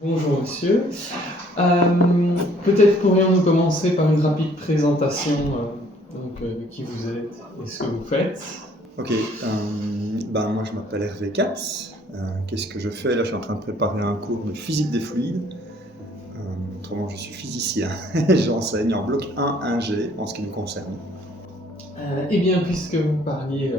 Bonjour monsieur. Peut-être pourrions-nous commencer par une rapide présentation de qui vous êtes et ce que vous faites. Ok, moi je m'appelle Hervé Katz. Qu'est-ce que je fais? Là je suis en train de préparer un cours de physique des fluides. Autrement je suis physicien et j'enseigne en bloc 1 1G en ce qui nous concerne. Eh bien, puisque vous parliez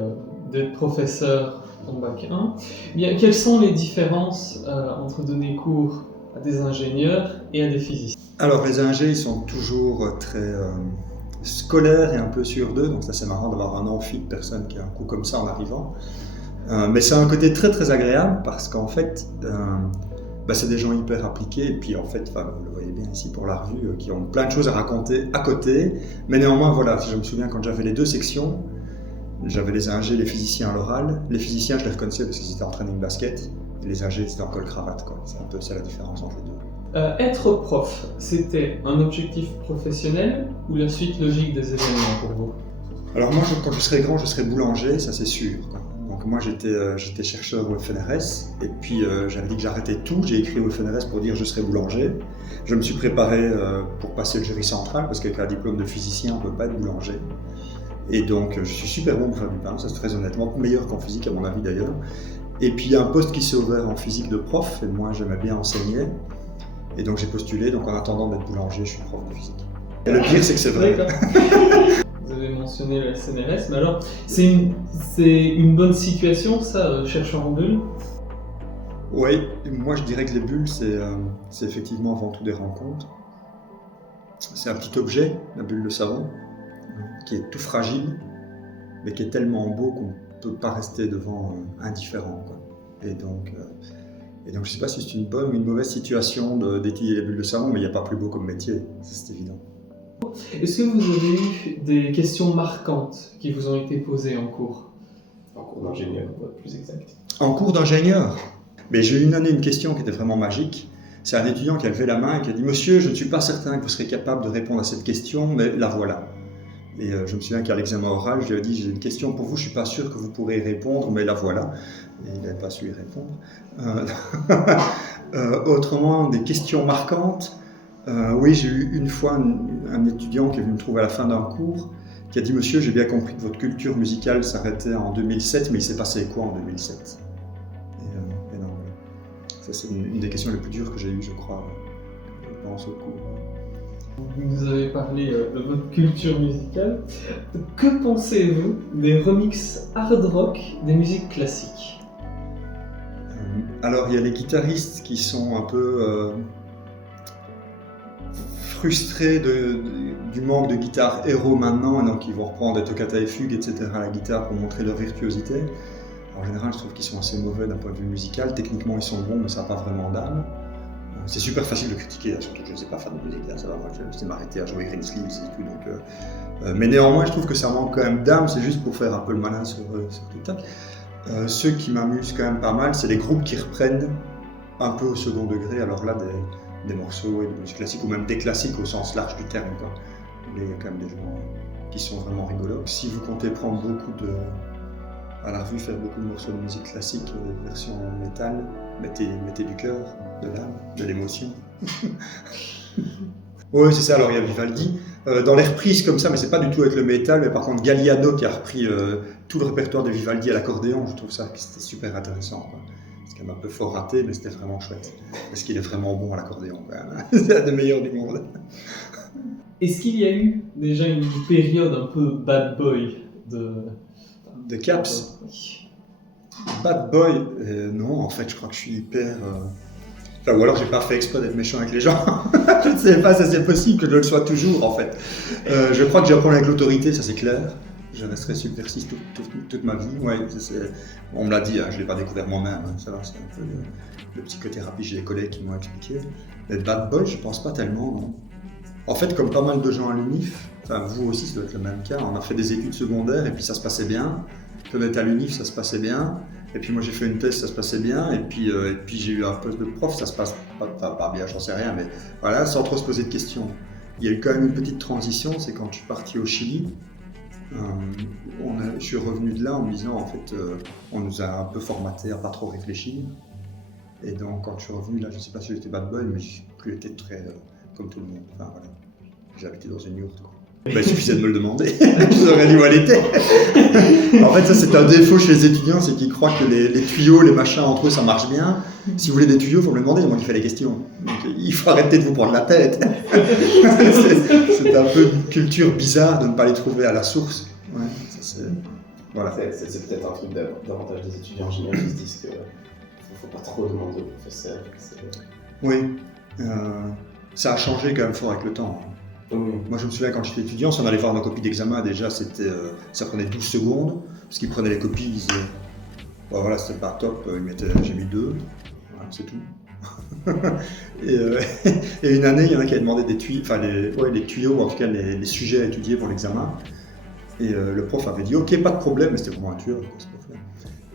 d'être professeur en bac 1, eh bien, quelles sont les différences entre donner cours à des ingénieurs et à des physiciens? Alors les ingés ils sont toujours très scolaires et un peu sûrs d'eux, donc ça c'est marrant d'avoir un amphi de personnes qui a un coup comme ça en arrivant. Mais c'est un côté très très agréable parce qu'en fait c'est des gens hyper appliqués et puis en fait, vous le voyez bien ici pour la revue, qui ont plein de choses à raconter à côté. Mais néanmoins, voilà, je me souviens quand j'avais les deux sections, j'avais les ingés, les physiciens à l'oral. Les physiciens, je les reconnaissais parce qu'ils étaient en training basket. Et les ingés, c'était en col-cravate, quoi. C'est un peu ça la différence entre les deux. Être prof, c'était un objectif professionnel ou la suite logique des événements pour vous? Alors moi, quand je serai grand, je serai boulanger, ça c'est sûr, quoi. Donc moi j'étais chercheur au FNRS et puis j'avais dit que j'arrêtais tout, j'ai écrit au FNRS pour dire je serai boulanger. Je me suis préparé pour passer le jury central parce qu'avec un diplôme de physicien on ne peut pas être boulanger. Et donc je suis super bon pour faire du pain, ça c'est très honnêtement, meilleur qu'en physique à mon avis d'ailleurs. Et puis il y a un poste qui s'est ouvert en physique de prof et moi j'aimais bien enseigner. Et donc j'ai postulé, donc en attendant d'être boulanger je suis prof de physique. Et le pire c'est que c'est vrai. Vous avez mentionné le SNRS, mais alors c'est une bonne situation ça, chercheur en bulle? Oui, moi je dirais que les bulles c'est effectivement avant tout des rencontres. C'est un petit objet, la bulle de savon, qui est tout fragile, mais qui est tellement beau qu'on ne peut pas rester devant indifférent, quoi. Et donc je ne sais pas si c'est une bonne ou une mauvaise situation d'étudier les bulles de savon, mais il n'y a pas plus beau comme métier, c'est évident. Est-ce que vous avez eu des questions marquantes qui vous ont été posées en cours? En cours d'ingénieur, pour être plus exact. En cours d'ingénieur, mais j'ai eu une année une question qui était vraiment magique. C'est un étudiant qui a levé la main et qui a dit « Monsieur, je ne suis pas certain que vous serez capable de répondre à cette question, mais la voilà. » Et je me souviens qu'à l'examen oral, je lui ai dit « J'ai une question pour vous, je ne suis pas sûr que vous pourrez y répondre, mais la voilà. » Et il n'avait pas su y répondre. Autrement, des questions marquantes. Oui, j'ai eu une fois un étudiant qui est venu me trouver à la fin d'un cours, qui a dit « Monsieur, j'ai bien compris que votre culture musicale s'arrêtait en 2007, mais il s'est passé quoi en 2007 ?» Et non, ça c'est une des questions les plus dures que j'ai eues, je crois, pendant ce cours. Vous nous avez parlé de votre culture musicale. Que pensez-vous des remixes hard rock des musiques classiques? Alors il y a les guitaristes qui sont un peu frustrés du manque de guitare héros maintenant, et donc ils vont reprendre des toccata et fugues, etc. à la guitare pour montrer leur virtuosité. En général, je trouve qu'ils sont assez mauvais d'un point de vue musical. Techniquement, ils sont bons, mais ça n'a pas vraiment d'âme. C'est super facile de critiquer, surtout que je ne sais pas faire de musique. Ça va, moi, je sais m'arrêter à jouer Green Sleeves et tout. Mais néanmoins, je trouve que ça manque quand même d'âme. C'est juste pour faire un peu le malin sur TikTok. Ceux qui m'amusent quand même pas mal, c'est les groupes qui reprennent un peu au second degré. Alors là, des morceaux et de musique classique, ou même des classiques au sens large du terme, quoi. Il y a quand même des gens qui sont vraiment rigolos. Si vous comptez prendre à la revue, faire beaucoup de morceaux de musique classique, version métal, mettez du cœur, de l'âme, de l'émotion. Oui, c'est ça. Alors il y a Vivaldi. Dans les reprises comme ça, mais c'est pas du tout avec le métal, mais par contre Galliano qui a repris tout le répertoire de Vivaldi à l'accordéon, je trouve ça que c'était super intéressant, quoi. C'est quand même un peu fort raté, mais c'était vraiment chouette. Parce qu'il est vraiment bon à l'accordéon, quand même. C'est un des meilleurs du monde. Est-ce qu'il y a eu déjà une période un peu bad boy de Caps? Bad boy, non, en fait, je crois que je suis hyper. Ou alors j'ai pas fait exprès d'être méchant avec les gens. Je ne sais pas, ça c'est possible que je le sois toujours, en fait. Je crois que j'ai un problème avec l'autorité, ça c'est clair. Je resterai subversif toute ma vie. Ouais, on me l'a dit, hein, je ne l'ai pas découvert moi-même. Hein, ça va, c'est un peu de psychothérapie chez les collègues qui m'ont expliqué. Mais bad boy, je pense pas tellement, non. En fait, comme pas mal de gens à l'UNIF, enfin vous aussi, ça doit être le même cas, on a fait des études secondaires et puis ça se passait bien. Quand on était à l'UNIF, ça se passait bien. Et puis moi j'ai fait une thèse, ça se passait bien. Et puis j'ai eu un poste de prof, ça se passe pas bien, j'en sais rien, mais voilà, sans trop se poser de questions. Il y a eu quand même une petite transition, c'est quand je suis parti au Chili. Je suis revenu de là en me disant, en fait, on nous a un peu formaté à pas trop réfléchir. Et donc, quand je suis revenu, là, je ne sais pas si j'étais bad boy, mais je n'ai plus été très comme tout le monde. Enfin, voilà. J'ai habité dans une yourte, quoi. Il suffisait de me le demander, je vous aurais dit où elle était. En fait, ça c'est un défaut chez les étudiants, c'est qu'ils croient que les tuyaux, les machins entre eux, ça marche bien. Si vous voulez des tuyaux, il faut me le demander, c'est moi qui fais les questions. Donc il faut arrêter de vous prendre la tête. C'est un peu une culture bizarre de ne pas les trouver à la source. Ouais, ça, c'est... Voilà. C'est peut-être un truc davantage des étudiants ingénieurs qui se disent qu'il ne faut pas trop demander aux professeurs. Oui, ça a changé quand même fort avec le temps. Moi je me souviens quand j'étais étudiant, si on allait voir nos copies d'examen déjà, ça prenait 12 secondes, parce qu'ils prenaient les copies, ils disaient bon, voilà, c'était pas top, j'ai mis 2, voilà, c'est tout. et une année, il y en a qui avaient demandé des tuyaux, enfin les tuyaux, ou en tout cas les sujets à étudier pour l'examen, et le prof avait dit ok, pas de problème, mais c'était vraiment un tueur, quoi, ce prof-là.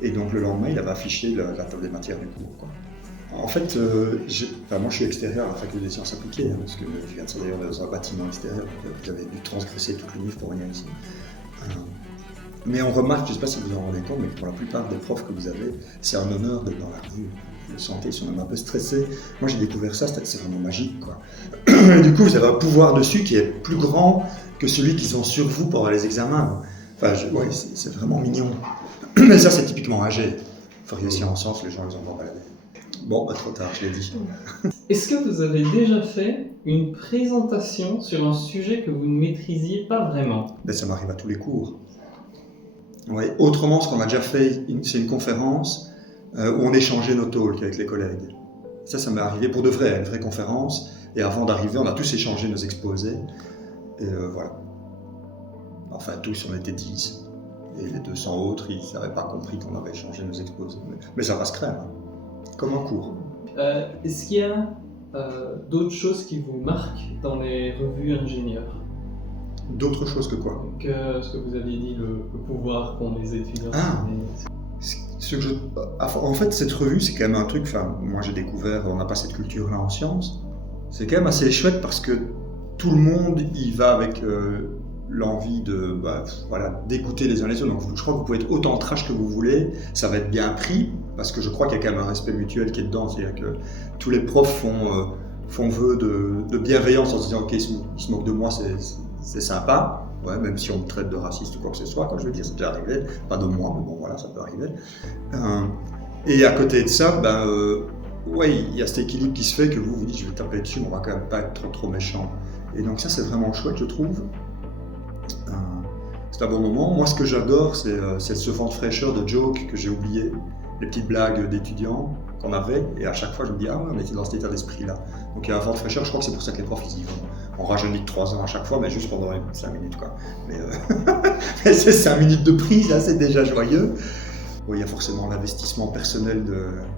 Et donc le lendemain, il avait affiché la table des matières du cours, quoi. En fait, moi je suis extérieur à la faculté des sciences appliquées, hein, parce que je viens de d'ailleurs dans un bâtiment extérieur, donc vous avez dû transgresser toute l'unif pour venir ici. Mais on remarque, je ne sais pas si vous en rendez compte, mais pour la plupart des profs que vous avez, c'est un honneur d'être dans la revue. Vous le sentez, ils sont même un peu stressés. Moi j'ai découvert ça, c'est vraiment magique, quoi. Et du coup, vous avez un pouvoir dessus qui est plus grand que celui qu'ils ont sur vous pendant les examens. Enfin, ouais, c'est vraiment mignon. Mais ça, c'est typiquement âgé. Feriez en sens, les gens ils en vont balader. Bon, trop tard, je l'ai dit. Est-ce que vous avez déjà fait une présentation sur un sujet que vous ne maîtrisiez pas vraiment? Ben, ça m'arrive à tous les cours. Ouais. Autrement, ce qu'on a déjà fait, c'est une conférence où on échangeait nos talks avec les collègues. Ça m'est arrivé pour de vrai, une vraie conférence. Et avant d'arriver, on a tous échangé nos exposés. Et voilà. Enfin, tous, on était 10. Et les 200 autres, ils n'avaient pas compris qu'on avait échangé nos exposés. Mais ça passe crème, hein. Comme un cours. Est-ce qu'il y a d'autres choses qui vous marquent dans les revues ingénieurs? D'autres choses que quoi? Que ce que vous aviez dit, le pouvoir qu'ont les étudiants. En fait, cette revue, c'est quand même un truc, enfin, moi j'ai découvert, on n'a pas cette culture-là en sciences. C'est quand même assez chouette parce que tout le monde y va avec l'envie d'écouter les uns les autres. Donc je crois que vous pouvez être autant trash que vous voulez, ça va être bien pris, parce que je crois qu'il y a quand même un respect mutuel qui est dedans. C'est-à-dire que tous les profs font vœu de bienveillance en se disant ok, ils se moquent de moi, c'est sympa. Ouais, même si on me traite de raciste ou quoi que ce soit, quand je veux dire, c'est déjà arrivé, pas de moi, mais bon voilà, ça peut arriver. Et à côté de ça, il y a cet équilibre qui se fait que vous dites je vais taper dessus, mais on va quand même pas être trop méchant. Et donc ça c'est vraiment chouette, je trouve. C'est un bon moment. Moi ce que j'adore, c'est ce vent de fraîcheur de jokes que j'ai oublié, les petites blagues d'étudiants qu'on avait, et à chaque fois je me dis ah ouais, on était dans cet état d'esprit là. Donc il y a un vent de fraîcheur, je crois que c'est pour ça que les profs ils y vont. On rajeunit de 3 ans à chaque fois, mais juste pendant 5 minutes quoi. Mais c'est 5 minutes de prise, là c'est déjà joyeux. Oui, il y a forcément l'investissement personnel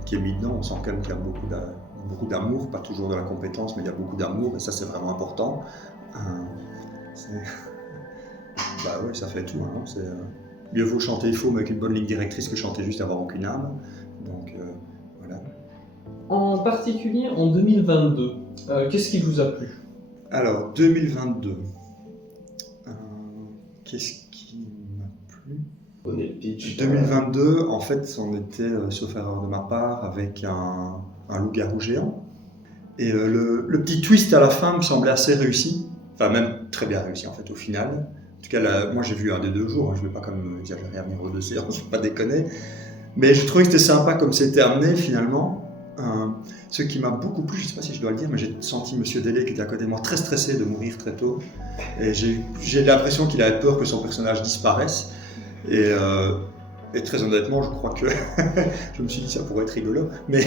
qui est mis dedans, on sent quand même qu'il y a beaucoup d'amour, pas toujours de la compétence, mais il y a beaucoup d'amour, et ça c'est vraiment important. Oui, ça fait tout, hein. Mieux vaut chanter faux mais avec une bonne ligne directrice que chanter juste avoir aucune âme. Donc voilà. En particulier en 2022, qu'est-ce qui vous a plu? Alors 2022, qu'est-ce qui m'a plu? 2022, en fait, on était, sauf erreur de ma part, avec un loup-garou géant. Et le petit twist à la fin me semblait assez réussi, enfin même très bien réussi en fait au final. En tout cas, moi j'ai vu un des 2 jours, hein, je ne vais pas comme exagérer à venir aux 2 séances, je ne vais pas déconner. Mais je trouvais que c'était sympa comme c'était amené finalement. Ce qui m'a beaucoup plu, je ne sais pas si je dois le dire, mais j'ai senti Monsieur Delay qui était à côté de moi très stressé de mourir très tôt. Et j'ai l'impression qu'il avait peur que son personnage disparaisse. Et très honnêtement, je crois que je me suis dit ça pourrait être rigolo, mais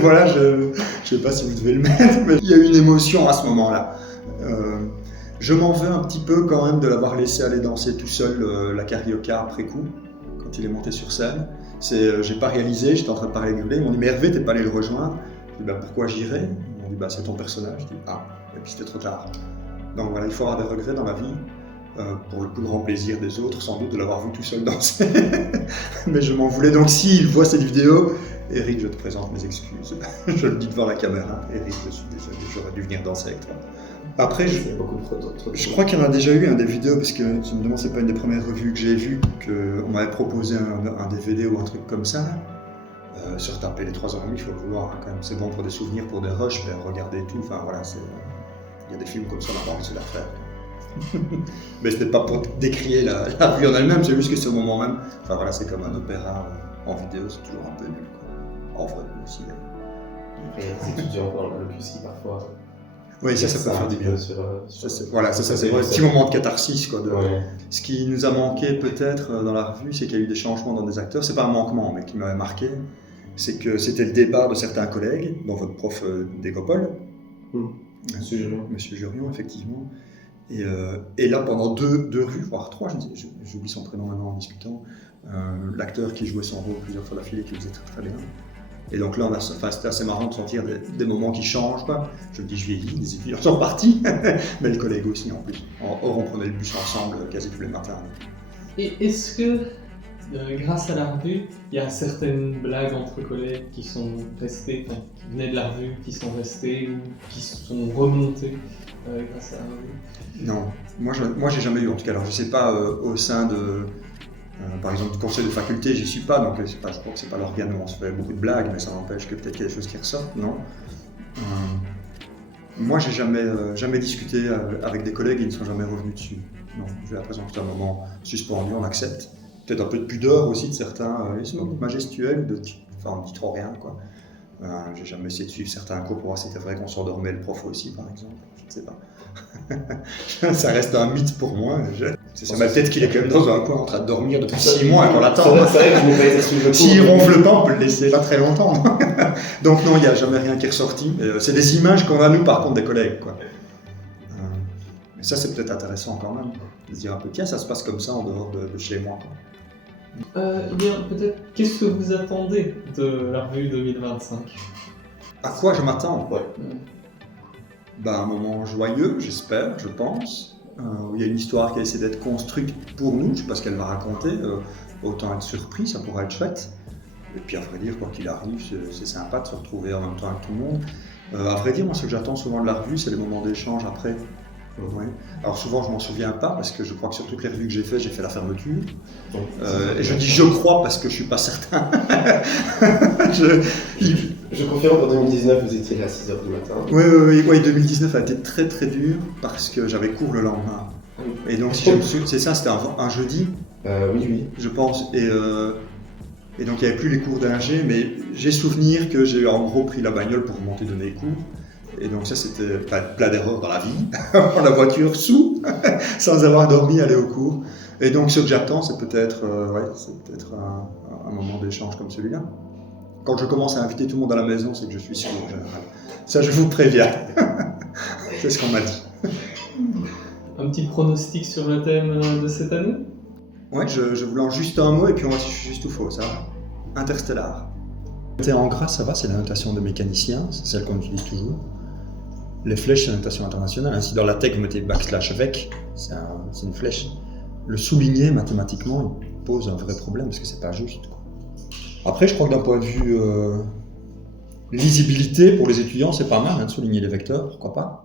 voilà, je sais pas si vous devez le mettre, mais il y a eu une émotion à ce moment-là. Je m'en veux un petit peu quand même de l'avoir laissé aller danser tout seul la carioca après coup, quand il est monté sur scène. J'ai pas réalisé, j'étais en train de parler anglais, ils m'ont dit mais Hervé, t'es pas allé le rejoindre? Je dis pourquoi j'irais? Ils m'ont dit c'est ton personnage. Je dis et puis c'était trop tard. Donc voilà, il faut avoir des regrets dans la vie. Pour le plus grand plaisir des autres, sans doute de l'avoir vu tout seul danser. Mais je m'en voulais. Donc s'il voit cette vidéo, Eric, je te présente mes excuses. Je le dis devant la caméra. Eric, je suis désolé, j'aurais dû venir danser avec toi. Après, je crois qu'il y en a déjà eu des vidéos, parce que je me demande, c'est pas une des premières revues que j'ai vues, qu'on m'avait proposé un DVD ou un truc comme ça. Se retaper les 3h30, il faut le vouloir hein, quand même. C'est bon pour des souvenirs, pour des rushs, mais regarder tout. Enfin voilà, il y a des films comme ça, on n'a pas envie de se les refaire. Mais ce n'est pas pour décrier la revue en elle-même, c'est juste que c'est au moment même. Enfin voilà, c'est comme un opéra en vidéo, c'est toujours un peu nul. Quoi. En vrai aussi. Après, il y a des étudiants dans le QC parfois. Oui, ça peut faire du bien. Voilà, ça c'est un petit moment de catharsis. Quoi, Ouais. Ce qui nous a manqué peut-être dans la revue, c'est qu'il y a eu des changements dans des acteurs. C'est pas un manquement, mais qui m'avait marqué. C'est que c'était le départ de certains collègues, dont votre prof d'Écopole, Monsieur Jurion, effectivement. Et là, pendant deux rues, voire 3, j'oublie son prénom maintenant en discutant, l'acteur qui jouait son rôle plusieurs fois d'affilée, qui le faisait très très bien. Et donc là, c'était assez marrant de sentir des moments qui changent. Quoi. Je me dis, je vieillis, les étudiants sont partis, mais les collègues aussi en plus. Or, on prenait le bus ensemble quasi tous les matins. Et est-ce que, grâce à la revue, il y a certaines blagues entre collègues qui sont restées, enfin, qui venaient de la revue, qui sont restées ou qui sont remontées grâce à la revue? Non, moi j'ai jamais eu en tout cas. Alors je sais pas au sein de, par exemple du conseil de faculté, j'y suis pas, donc je crois que c'est pas l'organe où on se fait beaucoup de blagues, mais ça n'empêche que peut-être qu'il y a des choses qui ressortent, non. Moi j'ai jamais discuté avec des collègues et ils ne sont jamais revenus dessus. Non, j'ai l'impression que c'est un moment suspendu, on accepte. Peut-être un peu de pudeur aussi de certains, ils sont majestueux, enfin on dit trop rien quoi. J'ai jamais essayé de suivre certains cours pour voir si c'était vrai qu'on s'endormait le prof aussi par exemple, je ne sais pas. Ça reste un mythe pour moi. C'est ma tête qu'il est quand même dans un coin en train de dormir depuis 6 mois et qu'on l'attend. C'est vrai que je n'ai pas été suivre le cours. S'il ronfle pas, on peut le laisser là très longtemps. Donc non, il n'y a jamais rien qui est ressorti. C'est des images qu'on a nous par contre des collègues. Quoi. Mais ça c'est peut-être intéressant quand même. De se dire un peu, tiens, ça se passe comme ça en dehors de chez moi. Quoi. Eh bien, peut-être, qu'est-ce que vous attendez de la revue 2025 ? À quoi je m'attends ? Ouais. Un moment joyeux, j'espère, je pense. Il y a une histoire qui a essayé d'être construite pour nous, je ne sais pas ce qu'elle va raconter. Autant être surpris, ça pourrait être chouette. Et puis à vrai dire, quoi qu'il arrive, c'est sympa de se retrouver en même temps avec tout le monde. À vrai dire, moi ce que j'attends souvent de la revue, c'est les moments d'échange après. Ouais. Alors souvent je m'en souviens pas parce que je crois que sur toutes les revues que j'ai fait la fermeture. Et je dis je crois parce que je suis pas certain. Je confirme qu'en 2019 vous étiez là à 6h du matin. Oui, 2019 a été très très dur parce que j'avais cours le lendemain. Et donc si je me souviens, c'est ça, c'était un jeudi. Oui. Je pense. Et donc il n'y avait plus les cours d'ingé, mais j'ai souvenir que j'ai en gros pris la bagnole pour remonter donner les cours. Et donc ça c'était plein d'erreurs dans la vie, la voiture sous, sans avoir dormi, aller au cours. Et donc ce que j'attends c'est peut-être un moment d'échange comme celui-là. Quand je commence à inviter tout le monde à la maison, c'est que je suis sûr en général. Ça je vous préviens, c'est ce qu'on m'a dit. Un petit pronostic sur le thème de cette année ? Ouais, je vous lance juste un mot et puis on va si je suis juste ou faux, ça va. Interstellar. En gras, ça va, c'est la notation de mécanicien, c'est celle qu'on utilise toujours. Les flèches, c'est la notation internationale. Ainsi, dans la tech, vous mettez backslash avec, c'est une flèche. Le souligner mathématiquement, il pose un vrai problème parce que c'est pas juste. Quoi. Après, je crois que d'un point de vue lisibilité pour les étudiants, c'est pas mal de souligner les vecteurs, pourquoi pas.